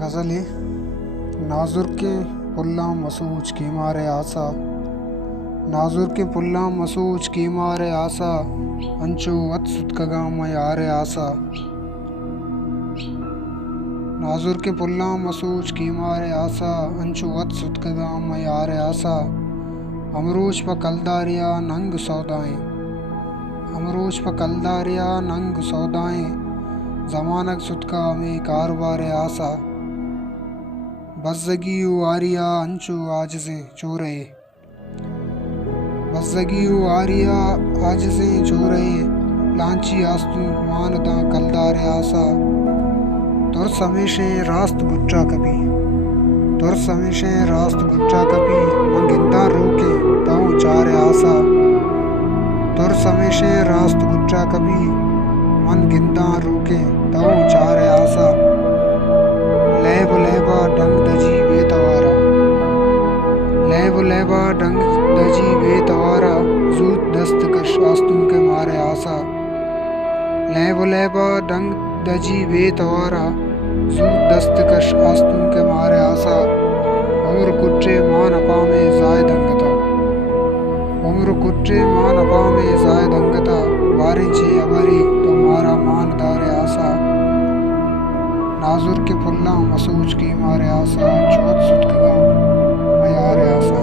गज़ल है। नाजुर के पुल्ला मसूज की मारे आसा, नाजुर के पुल्ला मसूज की मारे आसा, अंचो वत सुतकगा यारे आसा। नाजुर के पुल्ला मसूज की मारे आसा, अंचो वत सुतकगा यारे आसा। अमरूज प कलदारिया नंग सौदाएं, अमरूज प कलदारिया नंग सौदाएं, जमानक सुतका में कारवार आसा। बज़्ज़गी आरिया अंचु आजज़े चोरे, बज़्ज़गी आरिया आजज़े चोरे, लांची आस्तु मानदा कलदार आसा। तुर समेशे रास्त गुच्चा कभी, तुर समेशे रास्त गुच्चा कभी, मंगिंदा रोके ताऊ चारे आसा। तुर समेशे रास्त गुच्चा कभी, मन गिंदा रोके ताऊ चारे आसा। लैब लैबा डंग दजी बेतवारा, लैब लैबा डंग दजी बेतवारा, जूद दस्तकश आस्तुम के मारे आसा। लैब लैबा डंग दजी बेतवारा, जूद दस्तकश आस्तुम के मारे आसा। उम्र कुट्रे मान अपा में जाय दंगता, उम्र कुट्रे मान अपा में जाय दंगता, बारिंचे अबरी तुम्हारा मान दारे आसा। नाजुर के पुल्ला मसूज की मारे आसा, चौथ सुतकगा मैं यारे आसा।